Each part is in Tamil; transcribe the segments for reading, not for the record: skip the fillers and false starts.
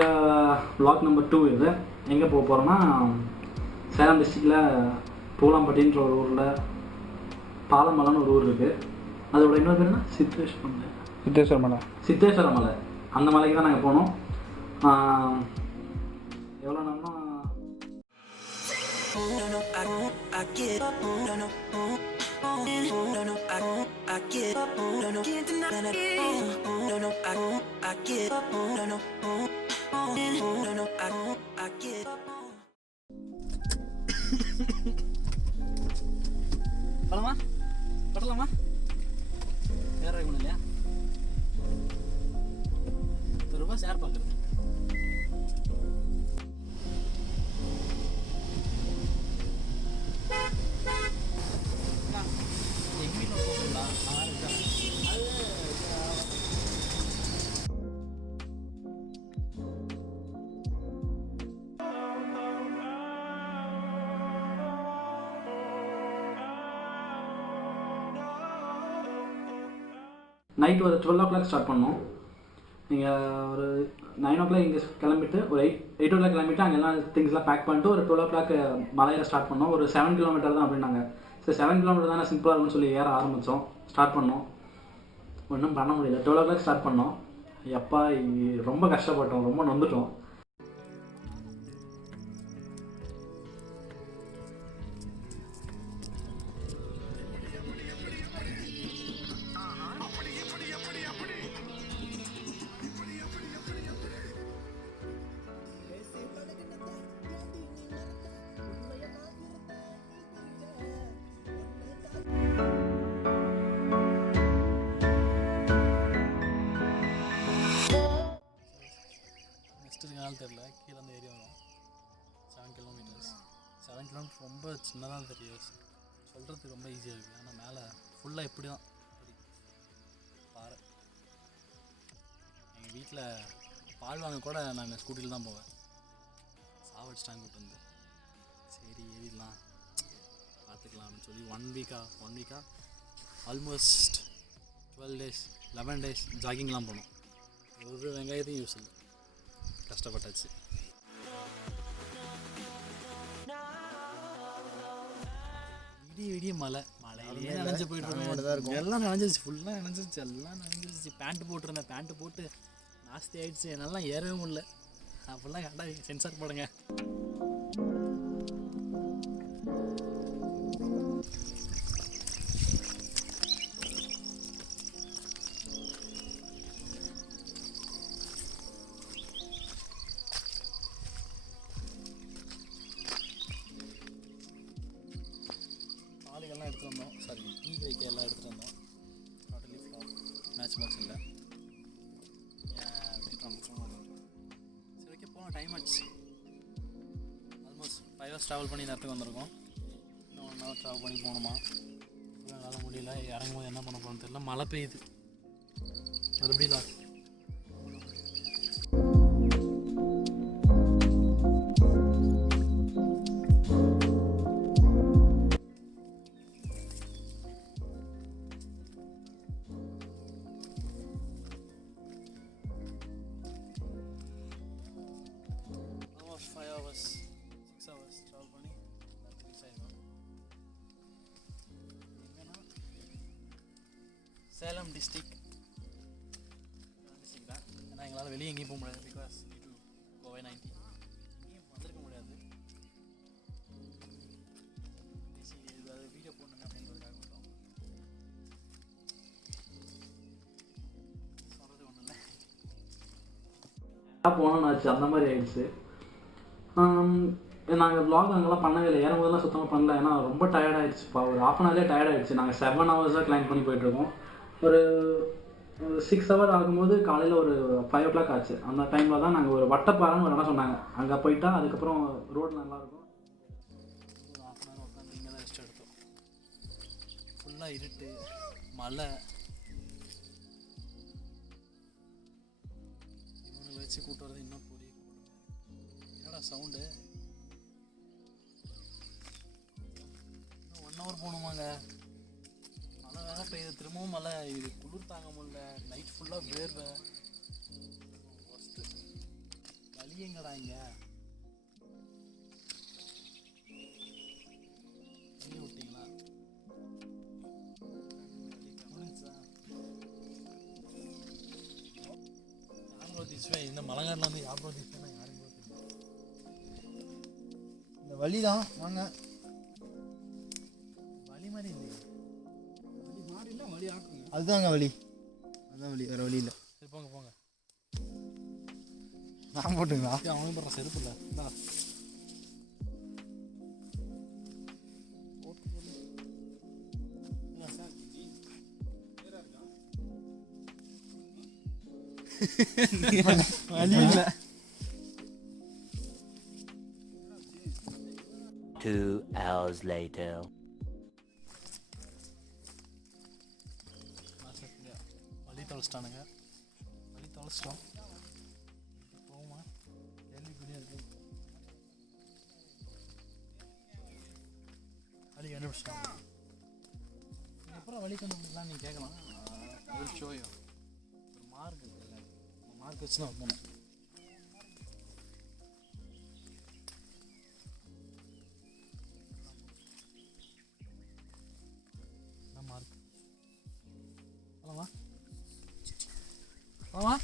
இந்த vlog நம்பர் 2 இது. எங்கே போக போகிறோன்னா சேலம் டிஸ்ட்ரிக்டில் பூலாம்பட்டின்ற ஒரு ஊரில் பாலமலைன்னு ஒரு ஊர் இருக்குது. அதோட இன்னொரு பேர் என்ன சித்தேஸ்வர மலை. அந்த மலைக்கு தான் நாங்கள் போனோம். எவ்வளோ நேரம்னா படலாமா படலாமா வேற இருக்கணும் இல்லையா? ரூபா ஷேர் பார்க்குறது நைட் ஒரு 12 o'clock ஸ்டார்ட் பண்ணோம். நீங்கள் ஒரு 9 o'clock இங்கே கிளம்பிட்டு ஒரு 8 o'clock கிளம்பிட்டு அங்கே எல்லாம் திங்ஸ்லாம் பேக் பண்ணிட்டு ஒரு 12 o'clock மலையில் ஸ்டார்ட் பண்ணோம். ஒரு 7 kilometer தான் அப்படின்னாங்க. சரி 7 kilometer தானே சிம்பிளாக இருக்கும்னு சொல்லி ஏற ஆரம்பித்தோம். ஸ்டார்ட் பண்ணோம், ஒன்றும் பண்ண முடியல. 12 o'clock ஸ்டார்ட் பண்ணோம். எப்பா ரொம்ப கஷ்டப்பட்டோம், ரொம்ப நொந்துட்டோம். தெரியல, கீழே அந்த ஏரியா வரும். 7 kilometers. 7 kilometers ரொம்ப சின்னதாக தெரியும், சொல்கிறதுக்கு ரொம்ப ஈஸியாக இருக்குது. ஆனால் மேலே ஃபுல்லாக இப்படி தான் பாரு. எங்கள் வீட்டில் பால் வாங்க கூட நான் ஸ்கூட்டியில் தான் போவேன். சாவடிச்சிட்டாங்க கூட்டு வந்து. சரி ஏறிடலாம் பார்த்துக்கலாம் அப்படின்னு சொல்லி 1 week ஆல்மோஸ்ட் 12 days 11 days ஜாகிங்லாம் போனோம். ஒரு வெங்காயத்தையும் யூஸ் இல்லை, கஷ்டப்பட்டாச்சு. விடிய மழையிலேயே நனைஞ்சு போயிட்டு இருக்கோம். எல்லாம் நனைஞ்சிருச்சு, ஃபுல்லாக நனைஞ்சிருச்சு, எல்லாம் நனைஞ்சிருச்சு. பேண்ட்டு போட்டிருந்தேன், பேண்ட்டு போட்டு நாஸ்தி ஆகிடுச்சு. என்னாலாம் ஏறவே முடியல. அப்படிலாம் கரெக்டாக சென்சார் போடுங்க. எடுத்துகிட்டு வந்தோம், சாரி டீ வைக்க எல்லாம் எடுத்துகிட்டு வந்தோம். டோட்டலி ஃப்ளாப், மேட்ச் பாக்ஸ் இல்லை. வீட்டு வந்துட்டோம். சரி ஓகே போகலாம், டைம் ஆச்சு. ஆல்மோஸ்ட் 5 hours ட்ராவல் பண்ணி நேரத்துக்கு வந்திருக்கோம். இன்னும் 1 hour ட்ராவல் பண்ணி போகணுமா? என்னால் முடியல. இறங்கும் போது என்ன பண்ண போகிறோன்னு தெரியல. மழை பெய்யுது மறுபடியும். சேலம் டிஸ்ட்ரிக்ட் தான். ஏன்னா எங்களால் வெளியே எங்கேயும் போக முடியாது. பிகாஸ் COVID-19 எங்கேயும் வந்திருக்க முடியாது. அது வீடியோ போடணுங்க அப்படின்றதுக்காக மட்டும் சொல்கிறது ஒன்றும் இல்லை. போனோன்னு ஆச்சு, அந்த மாதிரி ஆயிடுச்சு. நாங்கள் vlog அங்கெல்லாம் பண்ணவே இல்லை. ஏறும்போதெல்லாம் சுத்தமாக பண்ணல. ஏன்னா ரொம்ப டயர்டாகிடுச்சுப்பா. ஒரு 1/2 hour டயர்டாகிடுச்சு. நாங்கள் 7 hours தான் கிளைம் பண்ணி போயிட்டுருக்கோம். ஒரு 6 hour ஆகும்போது காலையில் ஒரு 5 o'clock ஆச்சு. அந்த டைமில் தான் நாங்கள் ஒரு வட்டப்பாறைன்னு ஒரு இடம் சொன்னாங்க, அங்கே போயிட்டா அதுக்கப்புறம் ரோடு நல்லாயிருக்கும். ஒரு 1/2 hour உட்காந்து இங்கே தான் ரெஸ்ட் எடுத்தோம். ஃபுல்லாக இருட்டு, மழை. இவங்களை வச்சு கூட்டு வரது இன்னும் புரிய. என்னடா சவுண்டு? இன்னும் 1 hour போகணுமாங்க. மழை வேலை பெய்யுது, திரும்பவும் மழை. இது குளிர் தாங்க முடியல. நைட் ஃபுல்லாக வேர்வை. ஃபஸ்ட்டு எங்கடா இங்க விட்டீங்களா? இந்த மலைகாட்டில் வந்து யாரும் யாரும் இந்த வழிதான் வாங்க. வழி மாதிரி இல்லையா? வழி மாதிரி இல்லை, வழி ஆக்குங்க. அதுதாங்க வழி, அதுதான் வழி, வேறு வழி இல்லை. சரி போங்க போங்க. நான் போட்டுங்களா? அவனுக்கு போடுற செருப்பு இல்லை. வழி இல்லை. 2 hours later. வழி தொலைச்சிட்டானுங்க. வழி தொலைச்சிட்டோம். போமா கேள்விக்குறியா இருக்கு. வழி கண்டுபிடிச்சிட்டாங்க. அப்புறம் வழி கண்டுபிடிக்கலாம் நீங்கள் கேட்கலாம். ஒரு ஷோயோ ஒரு மார்க் இருக்குல்ல, மார்க் வச்சு தான் போகணும். மார்க் ஆமா ஆமா.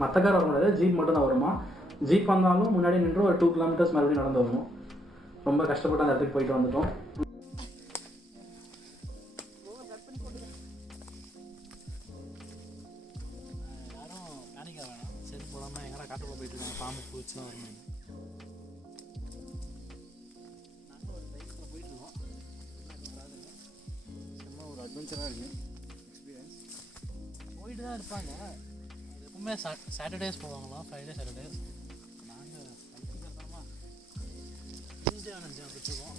மற்ற கார் வர முடியாது, ஜீப் மட்டும் தான் வருமா. ஜீப் வந்தாலும் முன்னாடி நின்று ஒரு 2 கிலோமீட்டர்ஸ் மறுபடியும் நடந்து வரணும். ரொம்ப கஷ்டப்பட்டு அந்த இடத்துக்கு போயிட்டு வந்துட்டோம். யாரும் பேனிக்காக வேணாம், சரி போடாமல் எங்கடா காட்டுக்குள்ள போயிட்டு இருக்காங்க, பாம்பு பூச்சிலாம் வரணும். நாங்கள் ஒரு பைக்கில் போயிட்டுருக்கோம். சும்மா ஒரு அட்வென்ச்சராக இருக்குது எக்ஸ்பீரியன்ஸ். போயிட்டு தான் இருப்பாங்க. எப்பவுமே சாட்டர்டேஸ் போவாங்களாம், ஃப்ரைடே சாட்டர்டேஸ். நாங்கள் டியூஸ்டே நினச்சோம் வச்சுருக்கோம்.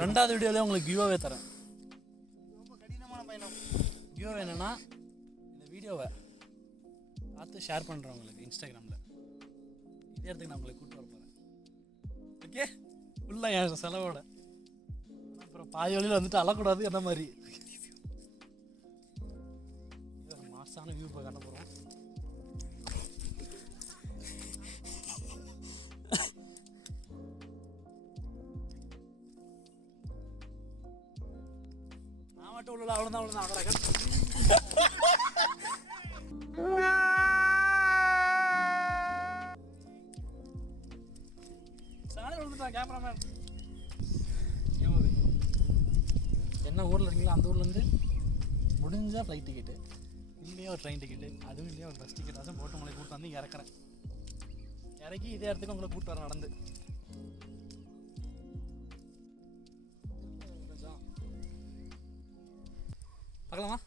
ரெண்டாவது வீடியோலேயே உங்களுக்கு கிவ்அவே தரேன். ரொம்ப கடினமான பயணம். கிவ்அவே என்னென்னா, இந்த வீடியோவை பார்த்து ஷேர் பண்ணுறேன் உங்களுக்கு இன்ஸ்டாகிராமில். இதே இடத்துக்கு நான் உங்களை கூப்பிட்டு வர போகிறேன். ஓகே, ஃபுல்லாக என் செலவோட. அப்புறம் பாதி வழியில் வந்துட்டு அழக்கூடாது என்ன மாதிரி. மாசான வியூ இப்போ காட்ட போகிறோம். உள்ள அவ்வளோதான் அவரை சாலை விழுந்துட்டான் கேமராமேன். என்ன ஊரில் இருக்கீங்களோ அந்த ஊர்லேருந்து முடிஞ்சால் ஃப்ளைட் டிக்கெட்டு, இல்லையா ஒரு ட்ரெயின் டிக்கெட்டு, அதுவும் இல்லையா ஒரு பஸ் டிக்கெட், அதுவும் போட்டு உங்களை கூப்பிட்டு வந்து இறக்குறேன். இறக்கி இதே இடத்துக்கு உங்களை கூப்பிட்டு வர நடந்து. பார்க்கலாமா?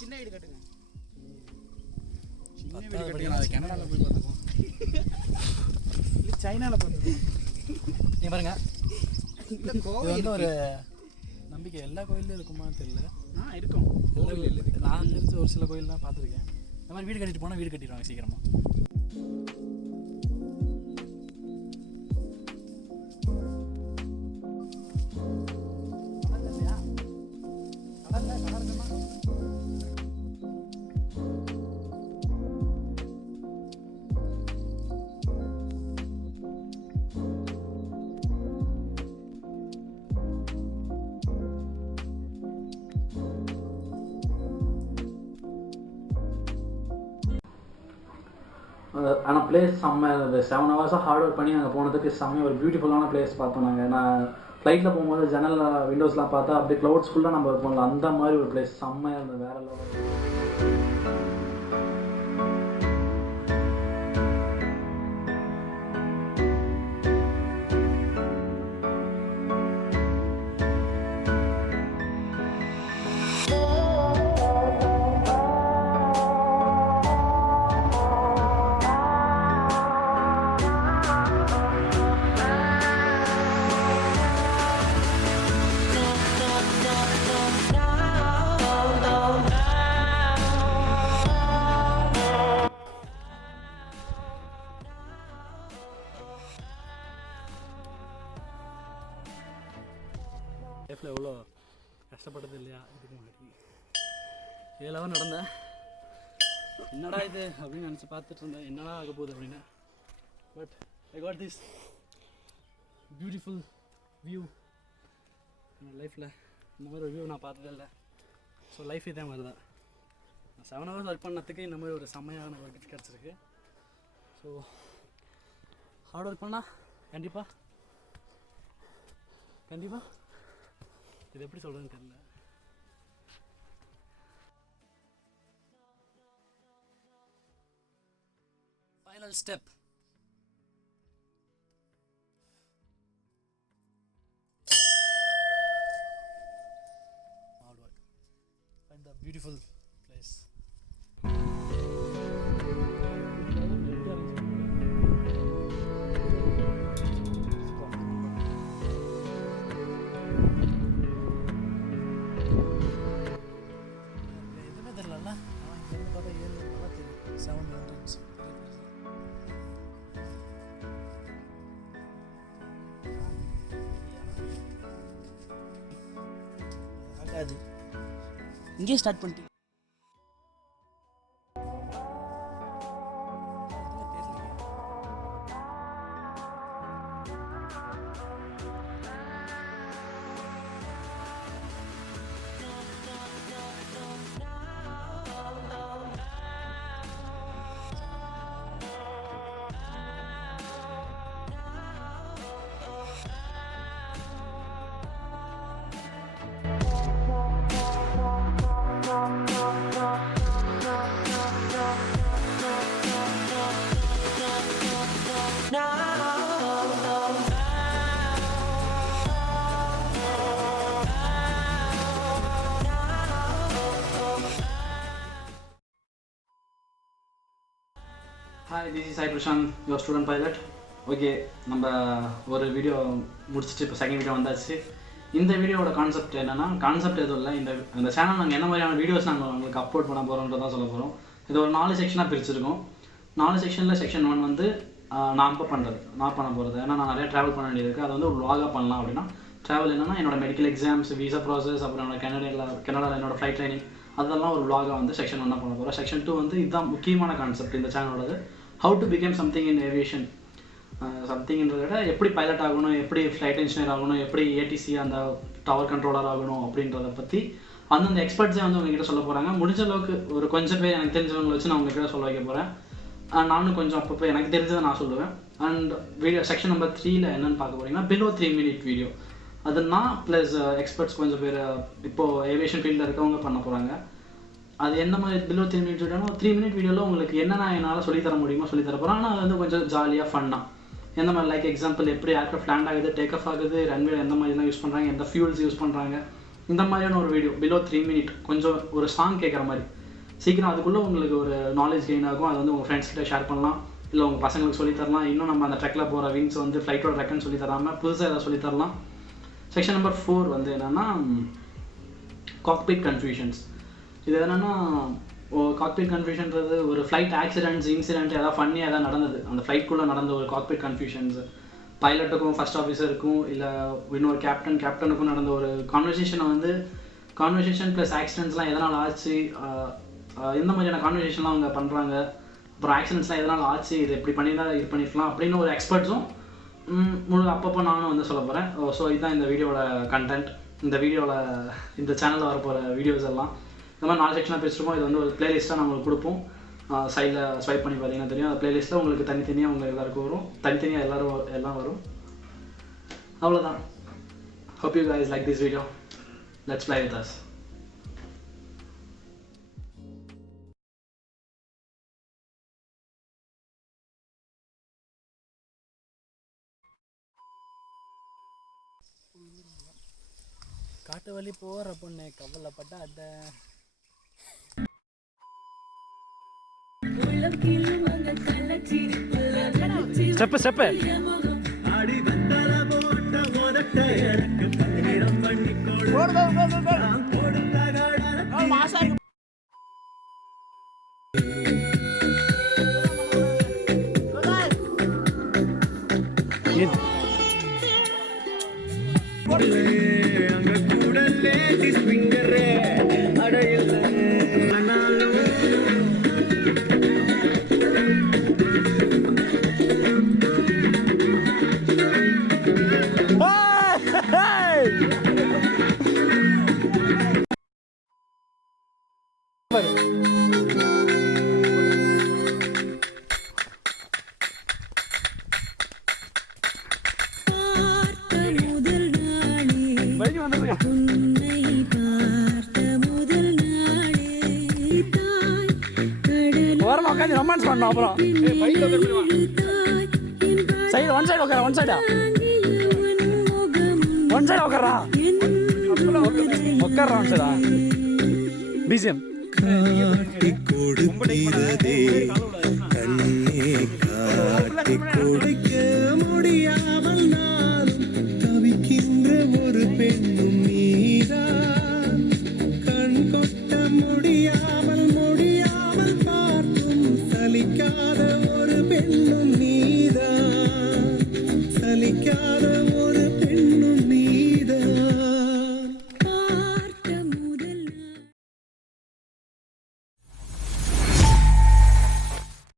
சின்ன வீடு கட்டுங்க. சின்ன வீடு கட்டுங்க. அது கனடாவில் போய் பார்த்துக்கோ. சைனாவில் பண்ணுது. நீ பாருங்க, இது வந்து ஒரு நம்பிக்கை. எல்லா கோயிலும் இருக்குமான்னு தெரியல. இருக்கும். நான் தெரிஞ்ச ஒரு சில கோயிலெலாம் பார்த்துருக்கேன். இந்த மாதிரி வீடு கட்டிட்டு போனால் வீடு கட்டிடுவாங்க சீக்கிரமாக. கடல் இல்லையா? கடல் இருக்குமா? ஆனால் பிளேஸ் செம்ம இருந்தது. 7 ஹவர்ஸாக ஹார்ட் ஒர்க் பண்ணி நாங்கள் போனதுக்கு செம்ம ஒரு பியூட்டிஃபுல்லான பிளேஸ் பார்த்தோம். நான் ஃப்ளைட்டில் போகும்போது ஜன்னல் விண்டோஸ்லாம் பார்த்தா அப்படியே க்ளவுட்ஸ்குள்ளே நம்ம போகலாம், அந்த மாதிரி ஒரு பிளேஸ் செம்மையாக இருந்தது, வேறு லெவல். லைஃப்பில் எவ்வளோ கஷ்டப்பட்டது இல்லையா இதுக்கு முன்னாடி. 7 ஹவர் நடந்தேன், என்னடா இது அப்படின்னு நினச்சி பார்த்துட்டு இருந்தேன், என்னடா ஆக போகுது அப்படின்னு. But I got this beautiful view. என்னோடய லைஃப்பில் இந்த மாதிரி ஒரு வியூ நான் பார்த்ததே இல்லை. ஸோ லைஃப் இதே மாதிரி தான். நான் 7 ஹவர்ஸ் ஒர்க் பண்ணதுக்கு இந்த மாதிரி ஒரு செம்மையான ஒரு கிஃப்ட் கிடச்சிருக்கு. ஸோ ஹார்ட் ஒர்க் பண்ணால் கண்டிப்பாக இது எப்படி சொல்கிறதுன்னு தெரியல. Final step. Hard work. Find the beautiful place. இங்கே ஸ்டார்ட் பண்ணிட்டு hi, this is Prashanth, your student pilot. Okay, நம்ம ஒரு வீடியோ முடிச்சுட்டு இப்போ செகண்ட் வீடியோ வந்தாச்சு. இந்த வீடியோவோட கான்செப்ட் என்னென்னா, கான்செப்ட் எதுவும் இல்லை, இந்த சேனல் நாங்கள் என்ன மாதிரியான வீடியோஸ் நாங்கள் உங்களுக்கு அப்லோட் பண்ண போகிறோன்றதான் சொல்ல போகிறோம். இது ஒரு 4 செக்ஷனாக பிரிச்சிருக்கோம். 4 செக்ஷனில் செக்ஷன் 1 வந்து நான் பண்ண போகிறது. ஏன்னா நான் நிறைய ட்ராவல் பண்ண வேண்டியது இருக்குது. அதை வந்து ஒரு vlog-ஆ பண்ணலாம் அப்படின்னா, ட்ராவல் என்னென்னா என்னோட மெடிக்கல் எக்ஸாம்ஸ், விசா ப்ராசஸ், அப்புறம் என்னோட கனடாவில் என்னோட ஃப்ளைட் ட்ரைனிங், அதெல்லாம் ஒரு vlog-ஆ வந்து செக்ஷன் 1 பண்ண போகிறோம். செக்ஷன் 2 வந்து இதுதான் முக்கியமான கான்செப்ட் இந்த சேனலோடது. How to become something in aviation. சம்திங்ன்றத விட எப்படி பைலட் ஆகணும், எப்படி ஃப்ளைட் இன்ஜினியர் ஆகணும், எப்படி ஏடிசி அந்த டவர் கண்ட்ரோலர் ஆகணும் அப்படின்றத பற்றி அந்தந்த எக்ஸ்பர்ட்ஸே வந்து உங்ககிட்ட சொல்ல போகிறாங்க. முடிஞ்ச அளவுக்கு ஒரு கொஞ்சம் பேர் எனக்கு தெரிஞ்சவங்களை வச்சு நான் உங்ககிட்ட சொல்ல வைக்க போகிறேன். நானும் கொஞ்சம் அப்பப்போ எனக்கு தெரிஞ்சதை நான் சொல்லுவேன். அண்ட் வீடியோ செக்ஷன் நம்பர் 3ல் என்னென்னு பார்க்க போகிறீங்கன்னா, பிலோ 3 minute வீடியோ. அது நான் ப்ளஸ் எக்ஸ்பர்ட்ஸ் கொஞ்சம் பேர் இப்போது ஏவியேஷன் ஃபீல்டில் இருக்கவங்க பண்ண போகிறாங்க. அது என்ன மாதிரி பிலோ 3 minute வீடியோனா, 3 minute வீடியோவில் உங்களுக்கு என்னென்ன என்னால் சொல்லித்தர முடியுமோ சொல்லித்தர போகிறேன். ஆனால் அது வந்து கொஞ்சம் ஜாலியாக ஃபன்னாக, எந்த மாதிரி லைக் எக்ஸாம்பிள் எப்படி ஏர்க்ராஃப்ட் லேண்ட் ஆகுது, டேக் ஆஃப் ஆகுது, ரன்வே எந்த மாதிரிலாம் யூஸ் பண்ணுறாங்க, எந்த ஃபியூல்ஸ் யூஸ் பண்ணுறாங்க, இந்த மாதிரியான ஒரு வீடியோ பிலோ 3 minute. கொஞ்சம் ஒரு சாங் கேட்குற மாதிரி, சீக்கிரம் அதுக்குள்ளே உங்களுக்கு ஒரு நாலேஜ் கெயின் ஆகும். அது வந்து உங்கள் ஃப்ரெண்ட்ஸ் கிட்ட ஷேர் பண்ணலாம், இல்லை உங்கள் பசங்களுக்கு சொல்லித்தரலாம். இன்னும் நம்ம அந்த ட்ரெக்கில் போகிற விங்ஸ் வந்து ஃப்ளைட்டோட ட்ரெக்குன்னு சொல்லி தராமல் புதுசாக எதாவது சொல்லித்தரலாம். செக்ஷன் நம்பர் 4 வந்து என்னென்னா, காக்பிட் கன்ஃபியூஷன்ஸ். இது என்னென்னா, காக்பிட் கன்ஃபியூஷன்றது ஒரு ஃப்ளைட் இன்சிடென்ட் ஏதாவது ஃபன்னியாக எதாவது நடந்தது, அந்த ஃப்ளைட்குள்ளே நடந்த ஒரு காக்பிட் கன்ஃபியூஷன்ஸ். பைலட்டுக்கும் ஃபர்ஸ்ட் ஆஃபீஸருக்கும் இல்லை இன்னொரு கேப்டனுக்கும் நடந்த ஒரு கான்வர்சேஷன் ப்ளஸ் ஆக்சிடென்ட்ஸ்லாம் எதனால் ஆச்சு, இந்த மாதிரியான கான்வர்சேஷன்லாம் அவங்க பண்ணுறாங்க. அப்புறம் ஆக்சிடென்ட்ஸ்லாம் எதனால் ஆச்சு, இது எப்படி பண்ணியிருந்தால் இது பண்ணியிருக்கலாம் அப்படின்னு ஒரு எக்ஸ்பர்ட்ஸும் அப்பப்போ நானும் வந்து சொல்ல போகிறேன். ஸோ இதுதான் இந்த வீடியோவோட கண்டென்ட். இந்த சேனலில் வரப்போகிற வீடியோஸ் எல்லாம் இந்த மாதிரி 4 செக்ஷனாக பேசிருக்கோம். இது வந்து ஒரு பிளேலிஸ்ட்டாக நான் உங்களுக்கு கொடுப்போம். சைடில் ஸ்வைப் பண்ணி பார்த்தீங்கன்னா தெரியும். அந்த ப்ளேலிஸ்ட்டில் உங்களுக்கு தனித்தனியாக உங்கள் எல்லாருக்கும் வரும், தனித்தனியாக எல்லாம் வரும். அவ்வளோதான். Hope you guys like this video. Let's fly with us. காட்டு வழி போகிற பொண்ணு கவலைப்பட்ட அட ஸ்டெப்பு ஸ்டெப்பு ஓரமாக உட்காந்து ரொமான்ஸ் பண்ணோம். அப்புறம் சைடு ஒன் சைடு உட்கார, ஒன் சைடா உட்காரா உட்கார ஒன் சைடா பிஜிஎம் காட்டி கொடுக்கிறதே கண்ணே காட்டி கொடுக்க முடியாமல் நான் தவிக்கின்ற ஒரு பெண்ணும் நீதான் கண் கொட்ட முடியாமல் பார்த்தும் சலிக்காத ஒரு பெண்ணும் நீதான் சலிக்காத